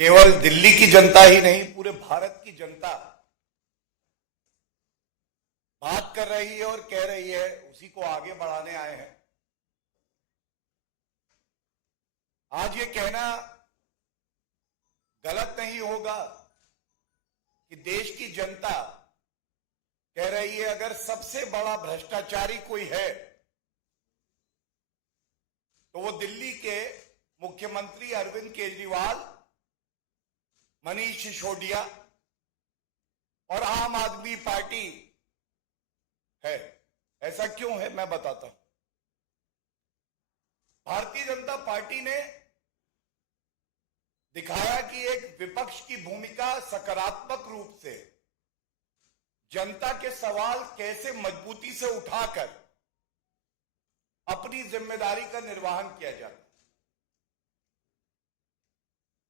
केवल दिल्ली की जनता ही नहीं, पूरे भारत की जनता बात कर रही है और कह रही है, उसी को आगे बढ़ाने आए हैं। आज ये कहना गलत नहीं होगा कि देश की जनता कह रही है अगर सबसे बड़ा भ्रष्टाचारी कोई है तो वो दिल्ली के मुख्यमंत्री अरविंद केजरीवाल, मनीष सिसोदिया और आम आदमी पार्टी है। ऐसा क्यों है, मैं बताता हूं। भारतीय जनता पार्टी ने दिखाया कि एक विपक्ष की भूमिका सकारात्मक रूप से जनता के सवाल कैसे मजबूती से उठाकर अपनी जिम्मेदारी का निर्वहन किया जाता।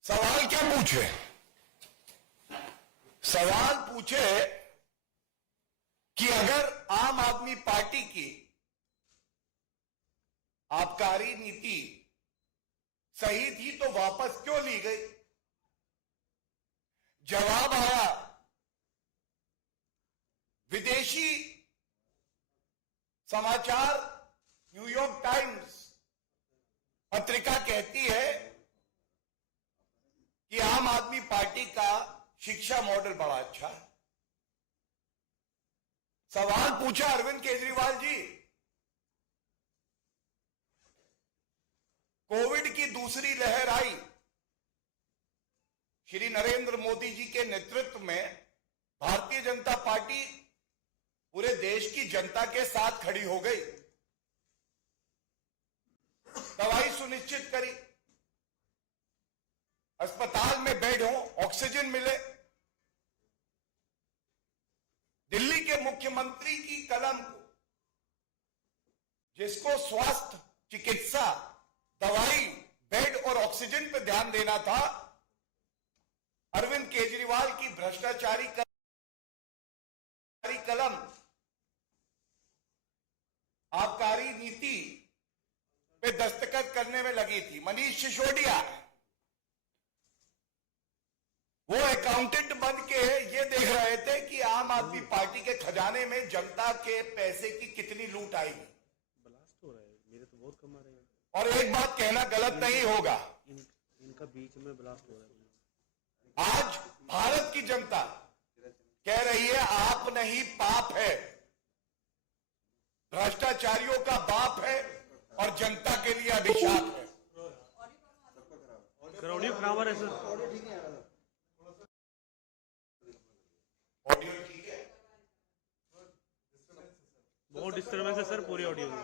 सवाल क्या पूछे? सवाल पूछे कि अगर आम आदमी पार्टी की आबकारी नीति सही थी तो वापस क्यों ली गई? जवाब आया, विदेशी समाचार न्यूयॉर्क टाइम्स पत्रिका कहती है कि आम आदमी पार्टी का शिक्षा मॉडल बड़ा अच्छा है। सवाल पूछा अरविंद केजरीवाल जी, कोविड की दूसरी लहर आई, श्री नरेंद्र मोदी जी के नेतृत्व में भारतीय जनता पार्टी पूरे देश की जनता के साथ खड़ी हो गई, दवाई सुनिश्चित करी, अस्पताल में बेड हो, ऑक्सीजन मिले। दिल्ली के मुख्यमंत्री की कलम को, जिसको स्वास्थ्य, चिकित्सा, दवाई, बेड और ऑक्सीजन पर ध्यान देना था, अरविंद केजरीवाल की भ्रष्टाचारी कलम आबकारी नीति पे दस्तखत करने में लगी थी। मनीष सिसोदिया वो अकाउंटेंट बन के ये देख रहे थे कि आम आदमी पार्टी के खजाने में जनता के पैसे की कितनी लूट आएगी। ब्लास्ट हो रहा है, मेरे तो बहुत कम आ रहे हैं। और एक बात कहना गलत नहीं होगा, इनका बीच में ब्लास्ट हो रहा है। आज भारत की जनता कह रही है आप नहीं पाप है, भ्रष्टाचारियों का बाप है और जनता के लिए अभिशाप है। ऑडियो खराब आ रहा है सर। ऑडियो ठीक है? बहुत डिस्टर्बेंस है सर पूरी ऑडियो में।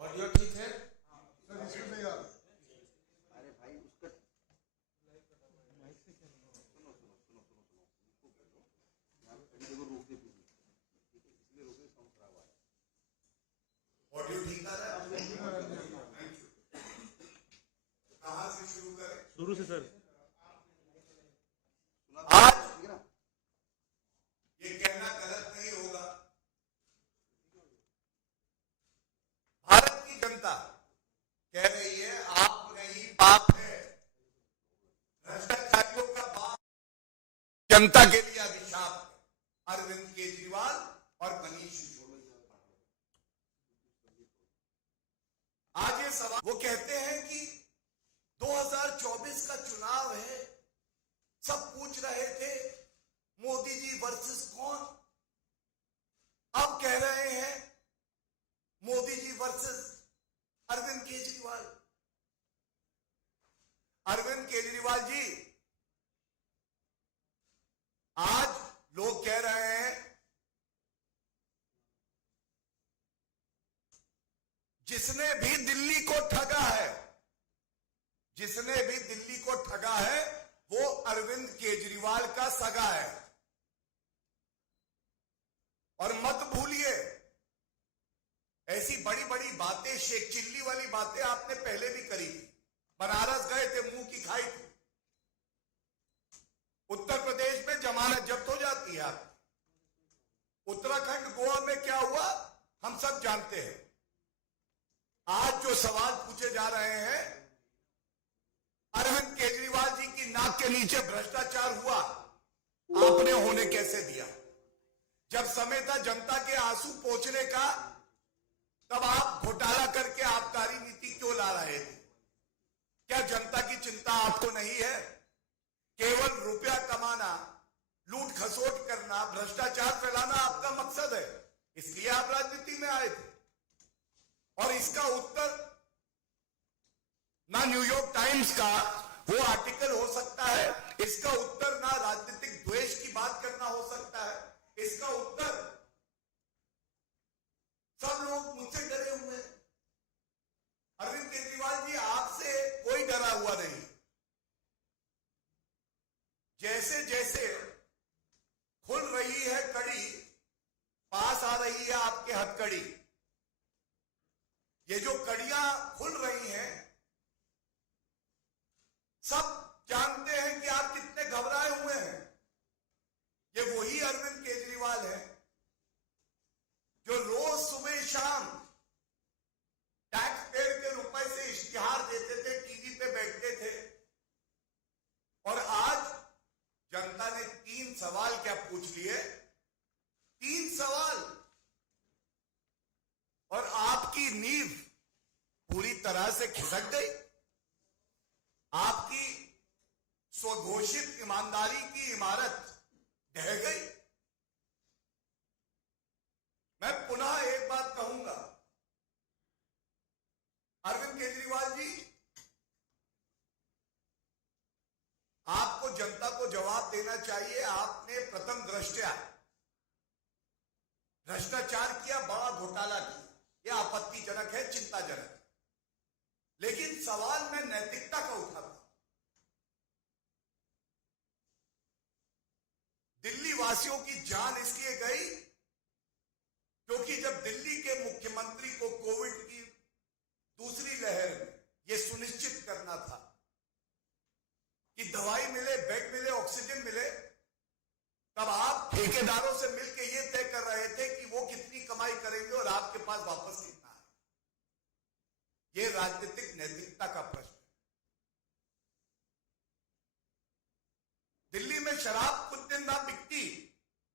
ऑडियो ठीक है? अरे भाई उसका देखो रोक दे, इसलिए रोके, साउंड खराब आ रहा है। ऑडियो ठीक आ रहा है? कहां से शुरू करें? शुरू से सर। आज ये कहना गलत नहीं होगा, भारत की जनता कह रही है आप नहीं बाप है, भ्रष्टाचारियों का बाप जनता के लिए अभिशाप है। अरविंद केजरीवाल और मनीष सिसोदिया। आज ये सवाल, वो कहते हैं कि 2024 का चुनाव है, सब पूछ रहे थे मोदी जी वर्सेस कौन, अब कह रहे हैं मोदी जी वर्सेस अरविंद केजरीवाल। अरविंद केजरीवाल जी, आज लोग कह रहे हैं जिसने भी दिल्ली को ठगा है, जिसने भी दिल्ली को ठगा है वो अरविंद केजरीवाल का सगा है। और मत भूलिए, ऐसी बड़ी बड़ी बातें, शेख चिल्ली वाली बातें आपने पहले भी करी थी। बनारस गए थे, मुंह की खाई थी। उत्तर प्रदेश में जमानत जब्त हो जाती है आपकी। उत्तराखंड, गोवा में क्या हुआ हम सब जानते हैं। आज जो सवाल पूछे जा रहे हैं अरविंद केजरीवाल जी की नाक के नीचे भ्रष्टाचार हुआ, आपने होने कैसे दिया? जब समय था जनता के आंसू पोंछने का, तब आप घोटाला करके आबकारी नीति क्यों ला रहे थे? क्या जनता की चिंता आपको नहीं है? केवल रुपया कमाना, लूट खसोट करना, भ्रष्टाचार फैलाना आपका मकसद है, इसलिए आप राजनीति में आए थे। और इसका उत्तर ना न्यूयॉर्क टाइम्स का वो आर्टिकल हो सकता है, इसका उत्तर ना राजनीतिक द्वेष की बात करना हो सकता है, इसका उत्तर सब लोग मुझसे डरे हुए हैं। अरविंद केजरीवाल जी, आपसे कोई डरा हुआ नहीं। जैसे जैसे खुल रही है कड़ी, पास आ रही है आपके हथकड़ी। ये जो कड़ियां खुल रही हैं, सब जानते हैं कि आप कितने घबराए हुए हैं। ये वही अरविंद केजरीवाल है जो रोज सुबह शाम टैक्स पेयर के रुपए से इश्तिहार देते थे, टीवी पे बैठते थे, और आज जनता ने 3 सवाल क्या पूछ लिए? 3 सवाल, और आपकी नींव पूरी तरह से खिसक गई। आपकी स्वघोषित ईमानदारी की इमारत ढह गई। मैं पुनः एक बात कहूंगा, अरविंद केजरीवाल जी, आपको जनता को जवाब देना चाहिए। आपने प्रथम दृष्टया भ्रष्टाचार किया, बड़ा घोटाला किया, यह आपत्तिजनक है, चिंताजनक है। लेकिन सवाल में नैतिकता का उठा था। दिल्ली वासियों की जान इसलिए गई क्योंकि जब दिल्ली के मुख्यमंत्री को कोविड की दूसरी लहर में यह सुनिश्चित करना था कि दवाई मिले, बेड मिले, ऑक्सीजन मिले, तब आप ठेकेदारों से मिलकर यह तय कर रहे थे कि वो कितनी कमाई करेंगे और आपके पास वापस कितना है। यह राजनीतिक नैतिकता का प्रश्न है। दिल्ली में शराब कुछ दिन ना बिकती,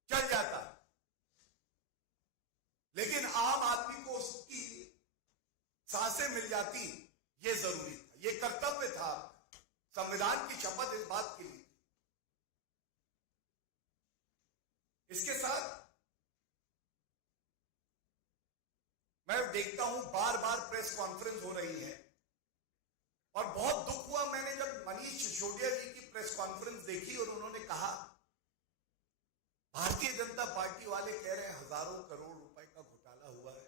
चल जाता, लेकिन आम आदमी को उसकी सांसें मिल जाती, यह जरूरी था, यह कर्तव्य था। संविधान की शपथ इस बात की ली। इसके साथ मैं देखता हूं बार बार प्रेस कॉन्फ्रेंस हो रही है, और बहुत दुख हुआ मैंने जब मनीष सिसोदिया जी की प्रेस कॉन्फ्रेंस देखी और उन्होंने कहा, भारतीय जनता पार्टी वाले कह रहे हैं हजारों करोड़ रुपए का घोटाला हुआ है,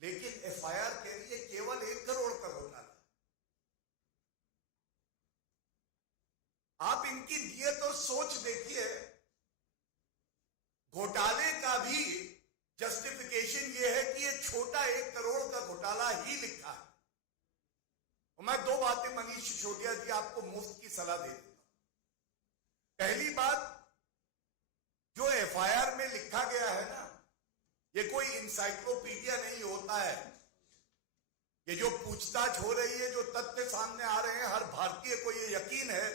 लेकिन एफआईआर कह रही है केवल 1 करोड़ का घोटाला। आप इनकी नीयत और सोच देखिए। घोटाले का भी जस्टिफिकेशन यह है कि यह छोटा 1 करोड़ का घोटाला ही लिखा है। और मैं 2 बातें मनीष सिसोदिया जी आपको मुफ्त की सलाह दे दूंगा। पहली बात, जो एफआईआर में लिखा गया है ना, ये कोई इंसाइक्लोपीडिया नहीं होता है। ये जो पूछताछ हो रही है, जो तथ्य सामने आ रहे हैं, हर भारतीय को ये यकीन है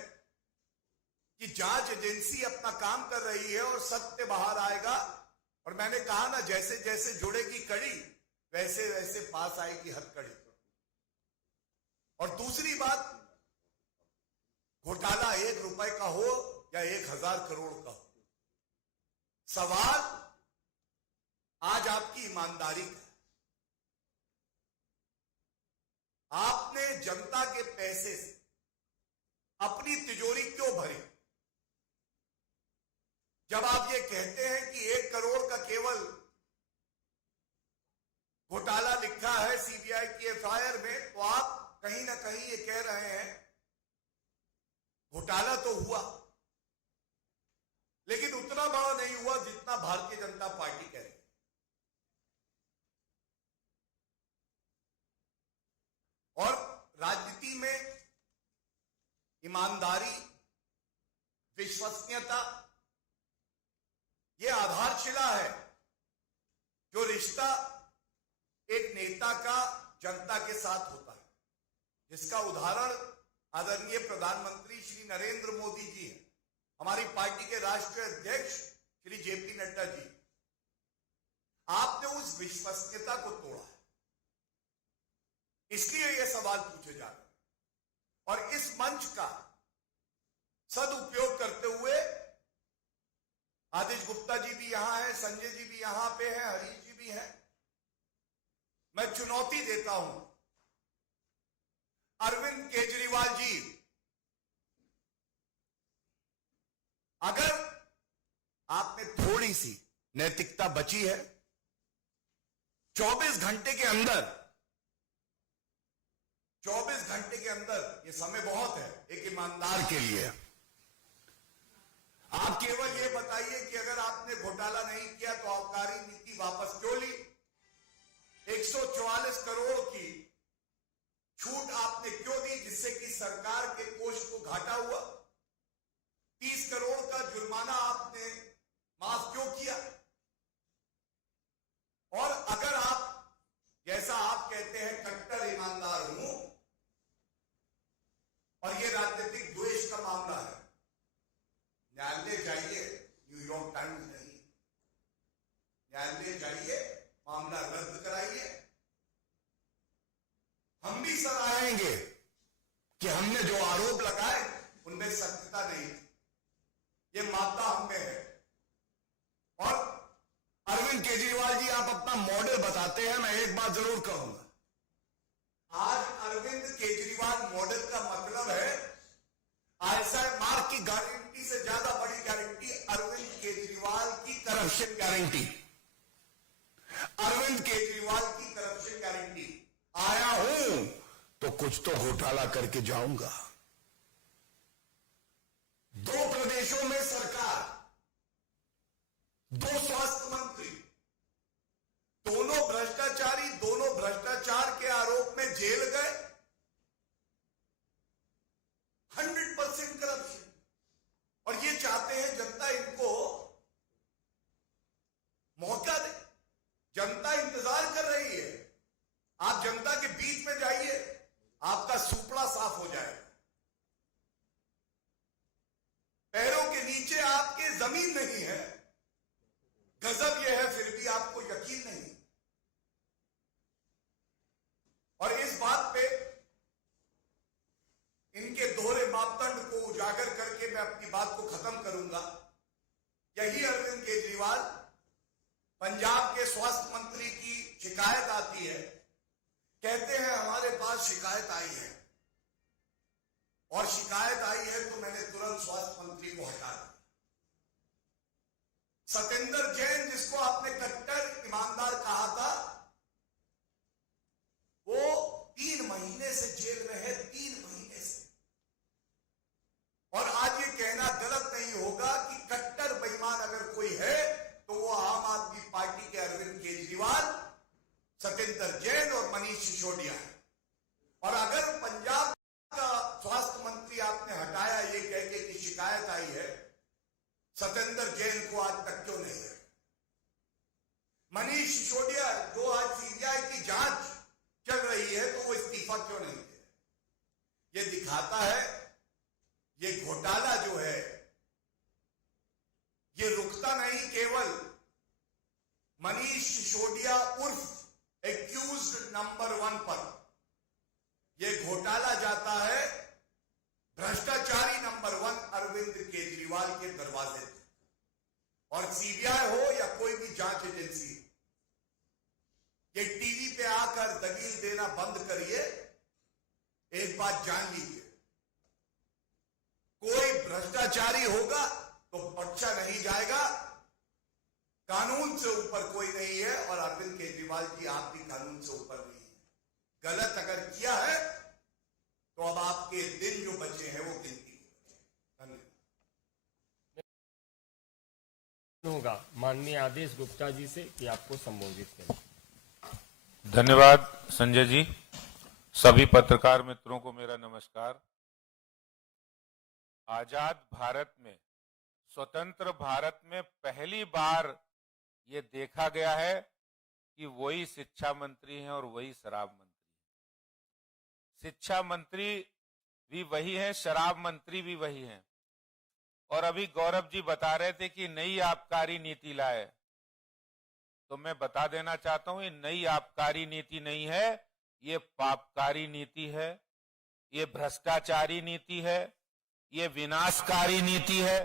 कि जांच एजेंसी अपना काम कर रही है और सत्य बाहर आएगा। और मैंने कहा ना, जैसे जैसे जुड़ेगी कड़ी, वैसे वैसे पास आएगी हर कड़ी। और दूसरी बात, घोटाला 1 रुपए का हो या 1000 करोड़ का हो, सवाल आज आपकी ईमानदारी का है। आपने जनता के पैसे से अपनी तिजोरी क्यों भरी? जब आप ये कहते हैं कि 1 करोड़ का केवल घोटाला लिखा है सीबीआई की एफआईआर में, तो आप कहीं ना कहीं ये कह रहे हैं घोटाला तो हुआ, लेकिन उतना बड़ा नहीं हुआ जितना भारतीय जनता पार्टी कह रही है। और राजनीति में ईमानदारी, विश्वसनीयता, यह आधारशिला है। जो रिश्ता एक नेता का जनता के साथ होता है, जिसका उदाहरण आदरणीय प्रधानमंत्री श्री नरेंद्र मोदी जी हैं, हमारी पार्टी के राष्ट्रीय अध्यक्ष श्री जेपी नड्डा जी, आपने उस विश्वसनीयता को तोड़ा है, इसलिए यह सवाल पूछे जा रहे हैं। और इस मंच का सदुपयोग करते हुए आदित्य गुप्ता जी भी यहां हैं, संजय जी भी यहां पे हैं, हरीश जी भी हैं, मैं चुनौती देता हूं अरविंद केजरीवाल जी, अगर आप में थोड़ी सी नैतिकता बची है, 24 घंटे के अंदर, 24 घंटे के अंदर, यह समय बहुत है एक ईमानदार के लिए, आप केवल यह बताइए कि अगर आपने घोटाला नहीं किया तो आबकारी नीति वापस क्यों ली, 144 करोड़ की छूट आपने क्यों दी, जिससे कि सरकार के कोष को घाटा हुआ, 30 करोड़ का जुर्माना आपने माफ क्यों किया। और अगर आप, जैसा आप कहते हैं, कट्टर ईमानदार हूं और यह राजनीतिक द्वेष का मामला है, न्यायालय जाइए, न्यूयॉर्क टाइम्स नहीं, न्यायालय जाइए, मामला रद्द कराइए, हम भी सराहेंगे कि हमने जो आरोप लगाए उनमें सत्यता नहीं थी, ये मामला हम में है। और अरविंद केजरीवाल जी, आप अपना मॉडल बताते हैं, मैं एक बात जरूर कहूंगा, आज अरविंद केजरीवाल मॉडल का मतलब है आईएसआई मार्क की गारंटी से ज्यादा बड़ी गारंटी अरविंद केजरीवाल की करप्शन गारंटी, अरविंद केजरीवाल की करप्शन गारंटी। आया हूं तो कुछ तो घोटाला करके जाऊंगा। 2 प्रदेशों में सरकार, 2 स्वास्थ्य मंत्री, दोनों भ्रष्टाचारी, दोनों भ्रष्टाचार के आरोप में जेल गए, 100% करप्शन। और ये चाहते हैं जनता इनको मौका दे, जनता इंतजार कर रही है, आप जनता के बीच में जाइए, आपका सुपड़ा साफ हो जाएगा, पैरों के नीचे आपके जमीन नहीं है। गजब यह है, फिर भी आपको यकीन नहीं। और इस बात पे, इनके दोहरे मापदंड को उजागर करके मैं अपनी बात को खत्म करूंगा। यही अरविंद केजरीवाल, पंजाब के स्वास्थ्य मंत्री की शिकायत आती है, कहते हैं हमारे पास शिकायत आई है, और शिकायत आई है तो मैंने तुरंत स्वास्थ्य मंत्री को हटा दिया। सत्येंद्र जैन, जिसको आपने कट्टर ईमानदार कहा था, वो 3 महीने से जेल में है, 3 महीने से। और आज ये कहना गलत नहीं होगा कि कट्टर बेईमान अगर कोई है तो वो आम आदमी पार्टी के अरविंद केजरीवाल, सत्येंद्र जैन और मनीष सिसोदिया है। और अगर पंजाब का स्वास्थ्य मंत्री आपने हटाया ये कह के कि शिकायत आई है, सत्येंद्र जैन को आज तक क्यों नहीं है? मनीष सिसोदिया, जो आज सीबीआई की जांच चल रही है, तो वो इस्तीफा क्यों नहीं दे? ये दिखाता है ये घोटाला जो है ये रुकता नहीं केवल मनीष सिसोदिया उर्फ एक्यूज्ड नंबर 1 पर, यह घोटाला जाता है भ्रष्टाचारी नंबर 1 अरविंद केजरीवाल के दरवाजे पे। और सीबीआई हो या कोई भी जांच एजेंसी, ये टीवी पे आकर दलील देना बंद करिए। एक बात जान लीजिए, कोई भ्रष्टाचारी होगा तो बख्शा नहीं जाएगा, कानून से ऊपर कोई नहीं है। और अरविंद केजरीवाल जी, आप भी कानून से ऊपर नहीं है। गलत अगर किया है तो अब आपके दिन जो बचे हैं वो गिनती के। धन्यवाद। होगा माननीय आदेश गुप्ता जी से कि आपको संबोधित करें। धन्यवाद संजय जी। सभी पत्रकार मित्रों को मेरा नमस्कार। आजाद भारत में, स्वतंत्र भारत में पहली बार ये देखा गया है कि वही शिक्षा मंत्री हैं और वही शराब मंत्री। शिक्षा मंत्री भी वही हैं, शराब मंत्री भी वही हैं। और अभी गौरव जी बता रहे थे कि नई आबकारी नीति लाए, तो मैं बता देना चाहता हूं ये नई आबकारी नीति नहीं है, ये पापकारी नीति है, ये भ्रष्टाचारी नीति है, ये विनाशकारी नीति है,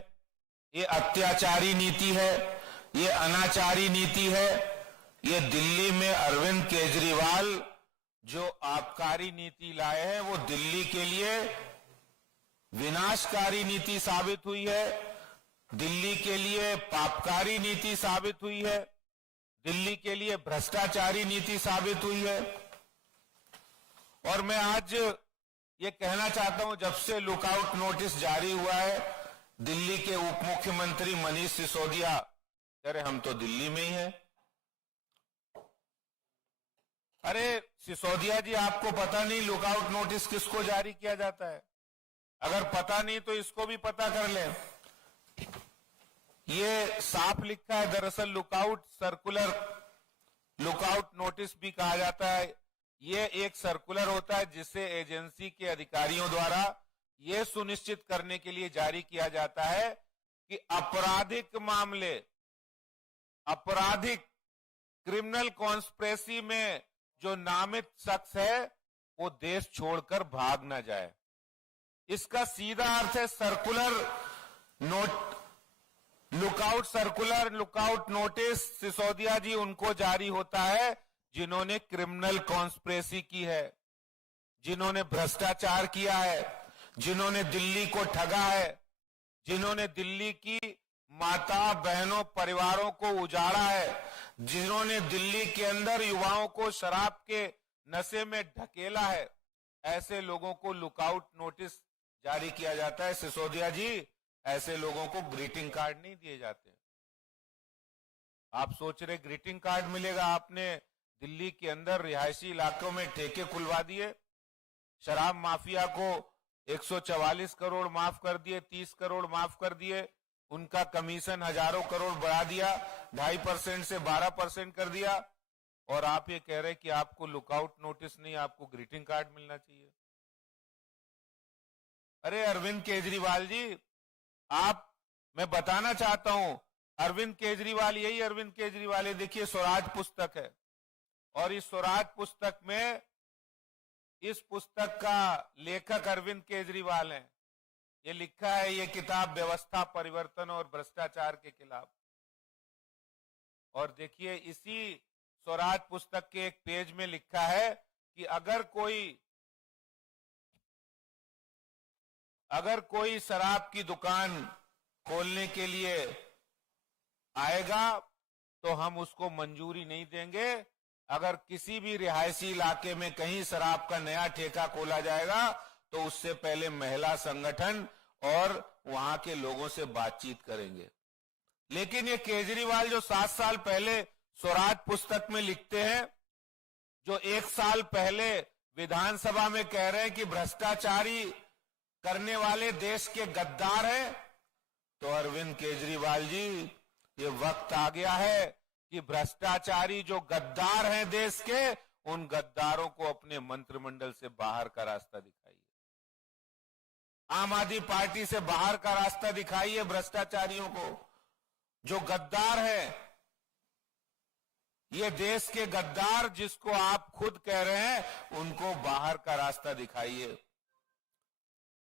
ये अत्याचारी नीति है, ये अनाचारी नीति है। ये दिल्ली में अरविंद केजरीवाल जो आबकारी नीति लाए हैं वो दिल्ली के लिए विनाशकारी नीति साबित हुई है, दिल्ली के लिए पापकारी नीति साबित हुई है, दिल्ली के लिए भ्रष्टाचारी नीति साबित हुई है। और मैं आज ये कहना चाहता हूं, जब से लुकआउट नोटिस जारी हुआ है, दिल्ली के उप मुख्यमंत्री मनीष सिसोदिया कह रहे हम तो दिल्ली में ही हैं। अरे सिसोदिया जी, आपको पता नहीं लुकआउट नोटिस किसको जारी किया जाता है? अगर पता नहीं तो इसको भी पता कर लें। ये साफ लिखा है, दरअसल लुकआउट सर्कुलर, लुकआउट नोटिस भी कहा जाता है। ये एक सर्कुलर होता है जिसे एजेंसी के अधिकारियों द्वारा ये सुनिश्चित करने के लिए जारी किया जाता है कि आपराधिक मामले, आपराधिक क्रिमिनल कॉन्स्पिरेसी में जो नामित शख्स है वो देश छोड़कर भाग ना जाए। इसका सीधा अर्थ है circular note, lookout circular, lookout notice Sisodia ji उनको जारी होता है जिन्होंने क्रिमिनल कॉन्स्पिरेसी की है, जिन्होंने भ्रष्टाचार किया है, जिन्होंने दिल्ली को ठगा है, जिन्होंने दिल्ली की माता बहनों परिवारों को उजाड़ा है, जिन्होंने दिल्ली के अंदर युवाओं को शराब के नशे में ढकेला है। ऐसे लोगों को लुकआउट नोटिस जारी किया जाता है। सिसोदिया जी, ऐसे लोगों को ग्रीटिंग कार्ड नहीं दिए जाते। आप सोच रहे ग्रीटिंग कार्ड मिलेगा? आपने दिल्ली के अंदर रिहायशी इलाकों में ठेके खुलवा दिए, शराब माफिया को 144 करोड़ माफ कर दिए, 30 करोड़ माफ कर दिए, उनका कमीशन हजारों करोड़ बढ़ा दिया, 2.5% से 12% कर दिया, और आप ये कह रहे कि आपको लुकआउट नोटिस नहीं, आपको ग्रीटिंग कार्ड मिलना चाहिए। अरे अरविंद केजरीवाल जी, मैं बताना चाहता हूं, अरविंद केजरीवाल, यही अरविंद केजरीवाल है। देखिए स्वराज पुस्तक है, और इस स्वराज पुस्तक में इस पुस्तक का लेखक अरविंद केजरीवाल है। ये लिखा है, ये किताब व्यवस्था परिवर्तन और भ्रष्टाचार के खिलाफ। और देखिए इसी स्वराज पुस्तक के एक पेज में लिखा है कि अगर कोई शराब की दुकान खोलने के लिए आएगा तो हम उसको मंजूरी नहीं देंगे। अगर किसी भी रिहायशी इलाके में कहीं शराब का नया ठेका खोला जाएगा तो उससे पहले महिला संगठन और वहां के लोगों से बातचीत करेंगे। लेकिन ये केजरीवाल जो 7 साल पहले स्वराज पुस्तक में लिखते हैं, जो 1 साल पहले विधानसभा में कह रहे हैं कि भ्रष्टाचारी करने वाले देश के गद्दार हैं, तो अरविंद केजरीवाल जी, ये वक्त आ गया है कि भ्रष्टाचारी जो गद्दार हैं देश के, उन गद्दारों को अपने मंत्रिमंडल से बाहर का रास्ता दिखाइए। आम आदमी पार्टी से बाहर का रास्ता दिखाइए भ्रष्टाचारियों को। जो गद्दार है, ये देश के गद्दार जिसको आप खुद कह रहे हैं, उनको बाहर का रास्ता दिखाइए।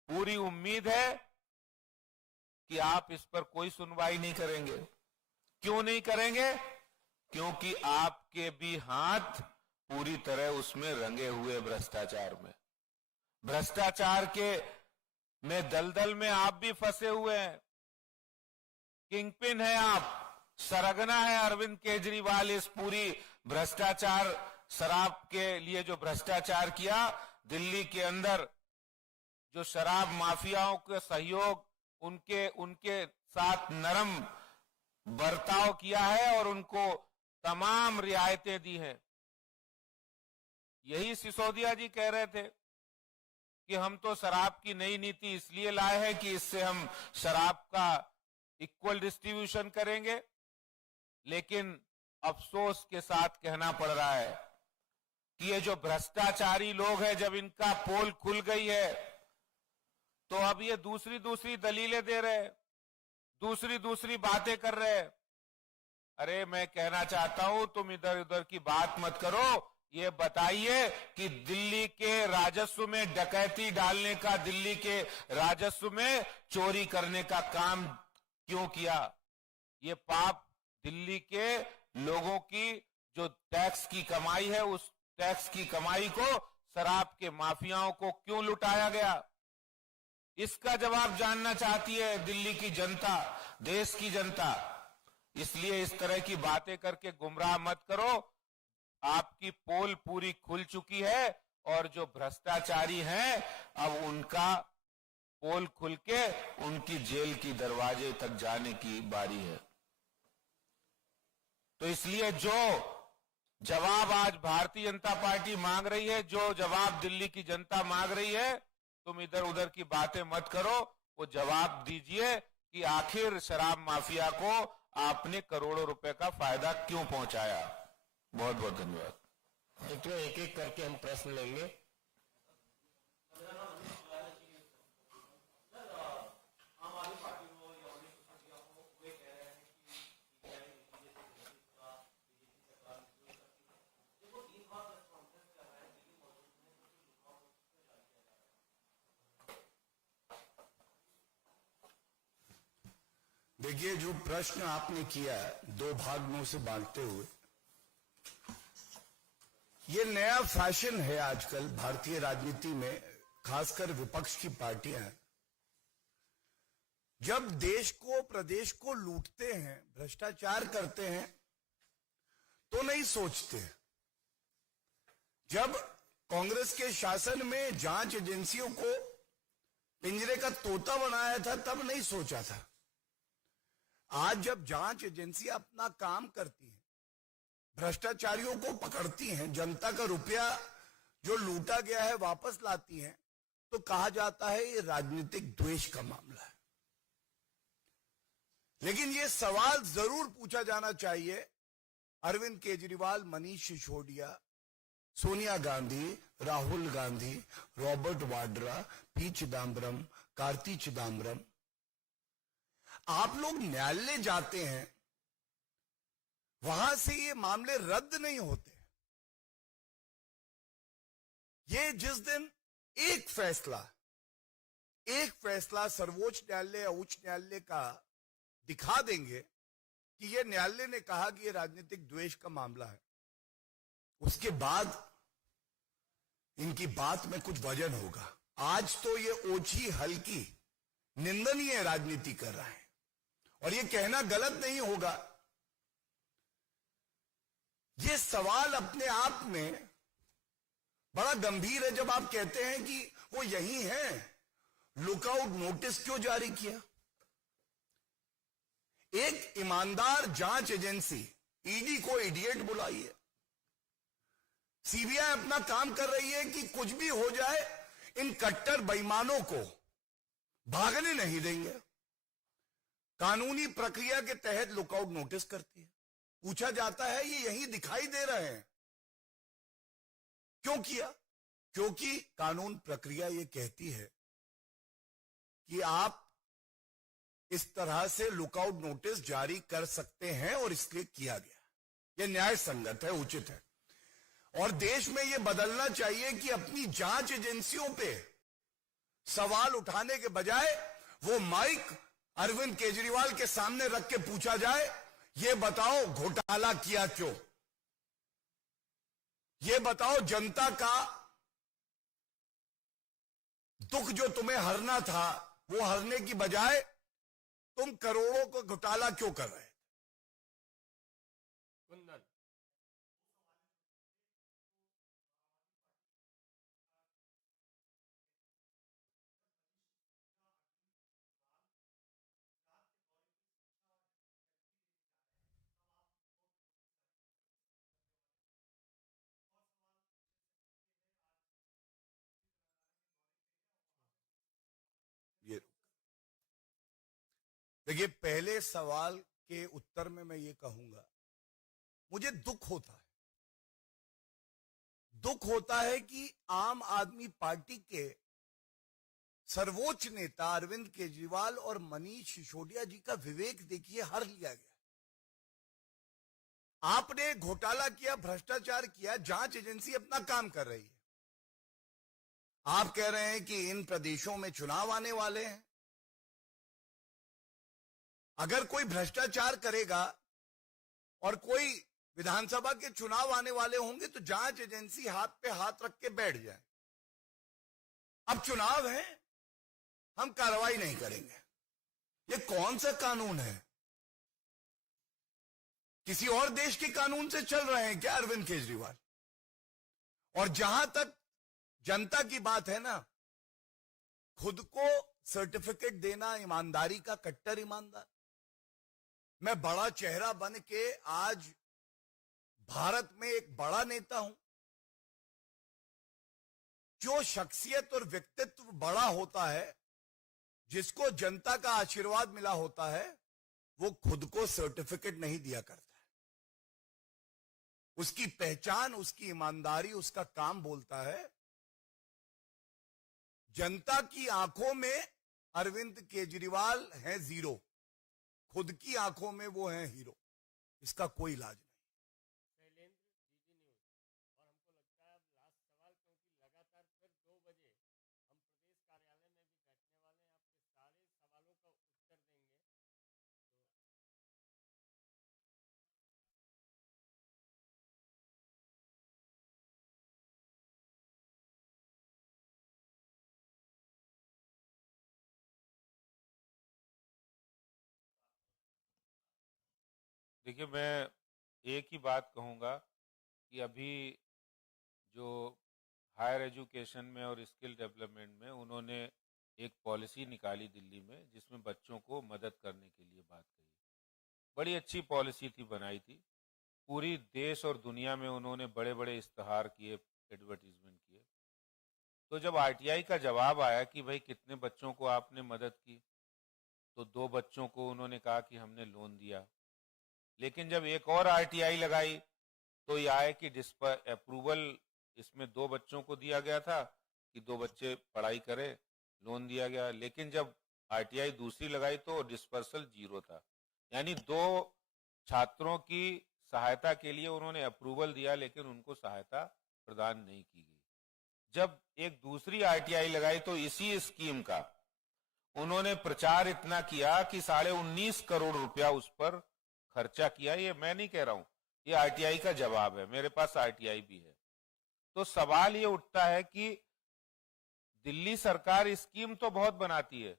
पूरी उम्मीद है कि आप इस पर कोई सुनवाई नहीं करेंगे। क्यों नहीं करेंगे? क्योंकि आपके भी हाथ पूरी तरह उसमें रंगे हुए भ्रष्टाचार में, भ्रष्टाचार के में दलदल में आप भी फंसे हुए हैं। किंगपिन है आप, सरगना है अरविंद केजरीवाल इस पूरी भ्रष्टाचार, शराब के लिए जो भ्रष्टाचार किया, दिल्ली के अंदर जो शराब माफियाओं के सहयोग, उनके साथ नरम बर्ताव किया है और उनको तमाम रियायतें दी हैं। यही सिसोदिया जी कह रहे थे कि हम तो शराब की नई नीति इसलिए लाए हैं कि इससे हम शराब का इक्वल डिस्ट्रीब्यूशन करेंगे। लेकिन अफसोस के साथ कहना पड़ रहा है कि ये जो भ्रष्टाचारी लोग हैं, जब इनका पोल खुल गई है, तो अब ये दूसरी दूसरी दलीलें दे रहे, दूसरी दूसरी बातें कर रहे। अरे मैं कहना चाहता हूं तुम इधर उधर की बात मत करो, ये बताइए कि दिल्ली के राजस्व में डकैती डालने का, दिल्ली के राजस्व में चोरी करने का काम क्यों किया? ये पाप दिल्ली के लोगों की जो टैक्स की कमाई है, उस टैक्स की कमाई को शराब के माफियाओं को क्यों लुटाया गया? इसका जवाब जानना चाहती है दिल्ली की जनता, देश की जनता। इसलिए इस तरह की बातें करके गुमराह मत करो। आपकी पोल पूरी खुल चुकी है और जो भ्रष्टाचारी हैं अब उनका पोल खुल के उनकी जेल की दरवाजे तक जाने की बारी है। तो इसलिए जो जवाब आज भारतीय जनता पार्टी मांग रही है, जो जवाब दिल्ली की जनता मांग रही है, तुम इधर उधर की बातें मत करो, वो जवाब दीजिए कि आखिर शराब माफिया को आपने करोड़ों रुपए का फायदा क्यों पहुंचाया। बहुत बहुत धन्यवाद। एक एक करके हम प्रश्न लेंगे। देखिए, जो प्रश्न आपने किया दो भाग में उसे बांटते हुए, ये नया फैशन है आजकल भारतीय राजनीति में, खासकर विपक्ष की पार्टियां जब देश को, प्रदेश को लूटते हैं, भ्रष्टाचार करते हैं, तो नहीं सोचते। जब कांग्रेस के शासन में जांच एजेंसियों को पिंजरे का तोता बनाया था, तब नहीं सोचा था। आज जब जांच एजेंसियां अपना काम करती हैं, भ्रष्टाचारियों को पकड़ती हैं, जनता का रुपया जो लूटा गया है वापस लाती हैं, तो कहा जाता है ये राजनीतिक द्वेष का मामला है। लेकिन ये सवाल जरूर पूछा जाना चाहिए अरविंद केजरीवाल, मनीष सिसोदिया, सोनिया गांधी, राहुल गांधी, रॉबर्ट वाड्रा, पी चिदम्बरम, कार्ति चिदम्बरम, आप लोग न्यायालय जाते हैं, वहां से ये मामले रद्द नहीं होते। ये जिस दिन एक फैसला सर्वोच्च न्यायालय या उच्च न्यायालय का दिखा देंगे कि ये न्यायालय ने कहा कि ये राजनीतिक द्वेष का मामला है, उसके बाद इनकी बात में कुछ वजन होगा। आज तो ये ओछी हल्की निंदनीय राजनीति कर रहे हैं और ये कहना गलत नहीं होगा। ये सवाल अपने आप में बड़ा गंभीर है जब आप कहते हैं कि वो यही है, लुकआउट नोटिस क्यों जारी किया? एक ईमानदार जांच एजेंसी ईडी को इडियट बुलाइए। सीबीआई अपना काम कर रही है कि कुछ भी हो जाए इन कट्टर बेईमानों को भागने नहीं देंगे। कानूनी प्रक्रिया के तहत लुकआउट नोटिस करती है। पूछा जाता है ये यही दिखाई दे रहे हैं, क्यों किया? क्योंकि कानून प्रक्रिया ये कहती है कि आप इस तरह से लुकआउट नोटिस जारी कर सकते हैं और इसलिए किया गया। यह न्याय संगत है, उचित है। और देश में यह बदलना चाहिए कि अपनी जांच एजेंसियों पे सवाल उठाने के बजाय वो माइक अरविंद केजरीवाल के सामने रख के पूछा जाए, ये बताओ घोटाला किया क्यों? ये बताओ जनता का दुख जो तुम्हें हरना था, वो हरने की बजाय तुम करोड़ों को घोटाला क्यों कर रहे? कुंदन। ये देखिए, पहले सवाल के उत्तर में मैं ये कहूंगा, मुझे दुख होता है कि आम आदमी पार्टी के सर्वोच्च नेता अरविंद केजरीवाल और मनीष सिसोदिया जी का विवेक देखिए, हर लिया गया। आपने घोटाला किया, भ्रष्टाचार किया, जांच एजेंसी अपना काम कर रही है। आप कह रहे हैं कि इन प्रदेशों में चुनाव आने वाले हैं। अगर कोई भ्रष्टाचार करेगा और कोई विधानसभा के चुनाव आने वाले होंगे तो जांच एजेंसी हाथ पे हाथ रख के बैठ जाए। अब चुनाव है, हम कार्रवाई नहीं करेंगे। ये कौन सा कानून है? किसी और देश के कानून से चल रहे हैं क्या अरविंद केजरीवाल? और जहां तक जनता की बात है ना, खुद को सर्टिफिकेट देना ईमानदारी का, कट्टर ईमानदार। मैं बड़ा चेहरा बन के आज भारत में एक बड़ा नेता हूं। जो शख्सियत और व्यक्तित्व बड़ा होता है, जिसको जनता का आशीर्वाद मिला होता है, वो खुद को सर्टिफिकेट नहीं दिया करता है। उसकी पहचान, उसकी ईमानदारी, उसका काम बोलता है। जनता की आंखों में अरविंद केजरीवाल है जीरो, खुद की आंखों में वो है हीरो। इसका कोई इलाज नहीं। Shailendra, DD news. और हमको लगता है अब लास्ट सवाल, क्योंकि लगातार फिर 2 बजे हम प्रदेश कार्यालय में भी बैठने वाले हैं, आपके सारे सवालों का उत्तर देंगे। तो देखिए, मैं एक ही बात कहूंगा कि अभी जो हायर एजुकेशन में और स्किल डेवलपमेंट में उन्होंने एक पॉलिसी निकाली दिल्ली में, जिसमें बच्चों को मदद करने के लिए बात कही। बड़ी अच्छी पॉलिसी थी, बनाई थी। पूरी देश और दुनिया में उन्होंने बड़े बड़े इश्तहार किए, एडवर्टीजमेंट किए। तो जब आरटीआई का जवाब आया कि भाई कितने बच्चों को आपने मदद की, तो 2 बच्चों को उन्होंने कहा कि हमने लोन दिया। लेकिन जब एक और आरटीआई लगाई तो यह आया कि अप्रूवल इसमें 2 बच्चों को दिया गया था कि 2 बच्चे पढ़ाई करें, लोन दिया गया। लेकिन जब आरटीआई दूसरी लगाई तो डिस्पर्सल 0 था, यानी 2 छात्रों की सहायता के लिए उन्होंने अप्रूवल दिया, लेकिन उनको सहायता प्रदान नहीं की गई। जब एक दूसरी आरटीआई लगाई तो इसी स्कीम का उन्होंने प्रचार इतना किया कि 19.5 करोड़ रुपया उस पर खर्चा किया। ये मैं नहीं कह रहा हूं, ये आरटीआई का जवाब है, मेरे पास आरटीआई भी है। तो सवाल ये उठता है कि दिल्ली सरकार स्कीम तो बहुत बनाती है।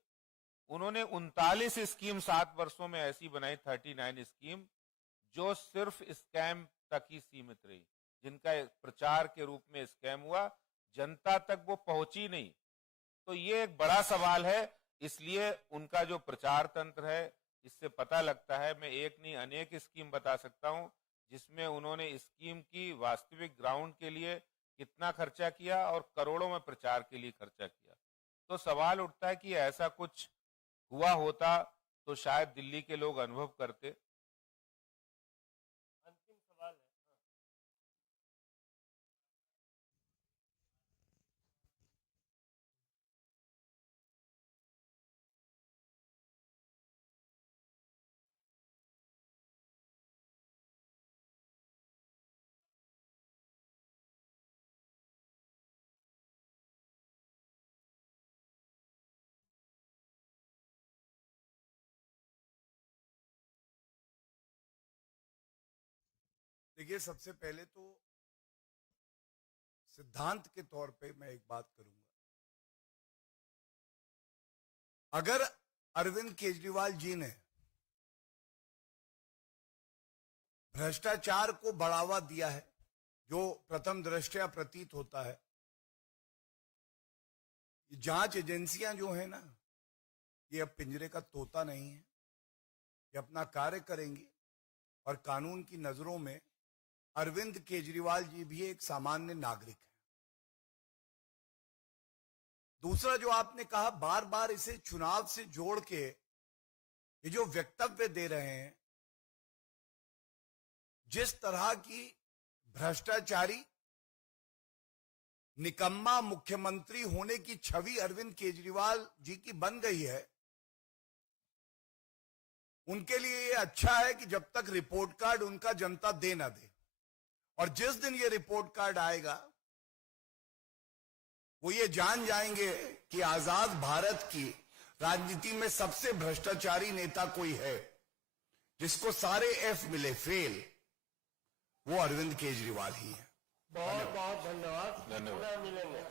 उन्होंने 39 स्कीम 7 वर्षों में ऐसी बनाई, 39 स्कीम, जो सिर्फ स्कैम तक ही सीमित रही, जिनका प्रचार के रूप में स्कैम हुआ, जनता तक वो पहुंची नहीं। तो ये एक बड़ा सवाल है। इसलिए उनका जो प्रचार तंत्र है, इससे पता लगता है, मैं एक नहीं अनेक स्कीम बता सकता हूं जिसमें उन्होंने स्कीम की वास्तविक ग्राउंड के लिए कितना खर्चा किया और करोड़ों में प्रचार के लिए खर्चा किया। तो सवाल उठता है कि ऐसा कुछ हुआ होता तो शायद दिल्ली के लोग अनुभव करते। अंतिम सवाल है। हाँ। देखिए, सबसे पहले तो सिद्धांत के तौर पे मैं एक बात करूंगा। अगर अरविंद केजरीवाल जी ने भ्रष्टाचार को बढ़ावा दिया है, जो प्रथम दृष्टया प्रतीत होता है, ये जांच एजेंसियां जो है ना, ये अब पिंजरे का तोता नहीं है। ये अपना कार्य करेंगी और कानून की नजरों में अरविंद केजरीवाल जी भी एक सामान्य नागरिक है। दूसरा, जो आपने कहा, बार बार इसे चुनाव से जोड़ के ये जो वक्तव्य दे रहे हैं, जिस तरह की भ्रष्टाचारी निकम्मा मुख्यमंत्री होने की छवि अरविंद केजरीवाल जी की बन गई है, उनके लिए ये अच्छा है कि जब तक रिपोर्ट कार्ड उनका जनता दे ना दे, और जिस दिन ये रिपोर्ट कार्ड आएगा वो ये जान जाएंगे कि आजाद भारत की राजनीति में सबसे भ्रष्टाचारी नेता कोई है, जिसको सारे एफ मिले फेल, वो अरविंद केजरीवाल ही है। बहुत बहुत धन्यवाद। धन्यवाद। पुनः मिलेंगे।